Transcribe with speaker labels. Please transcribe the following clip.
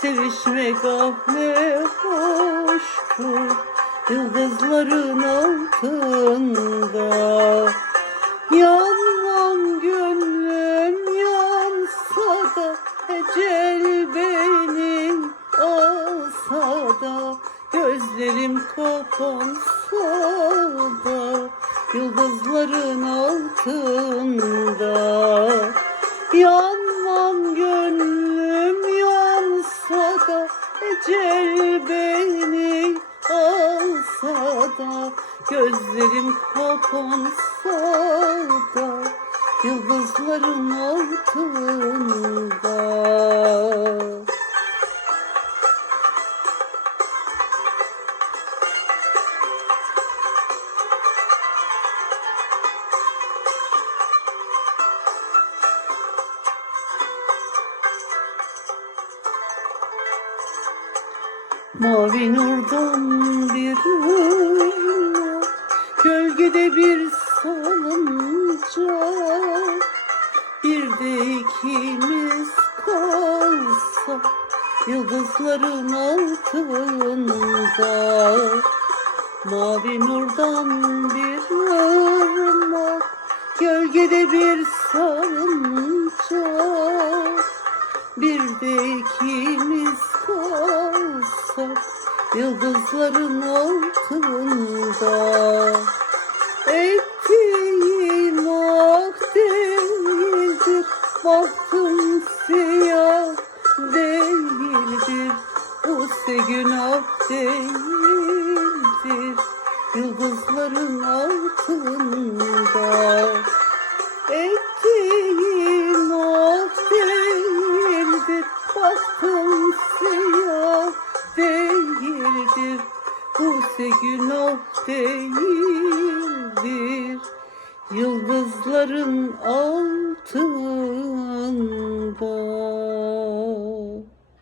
Speaker 1: Sevişmek ah ne hoştur Yıldızların altında. Yanmam gönlüm yansa da Ecel beni alsa da Gözlerim kapansa da Yıldızların altında. Yanmam Ecel beni alsa da Gözlerim kapansa da Yıldızların altında Mavi nurdan bir ırmak Gölgede bir salıncak Bir de ikimiz kalsak Yıldızların altında. Mavi nurdan bir ırmak Gölgede bir salıncak bir de ikimiz Yıldızların altında Ettiğim ak değildir Baktım siyah değildir. Buse günah değildir Yıldızların altında Ettiğim Buse günah değildir. Yıldızların altında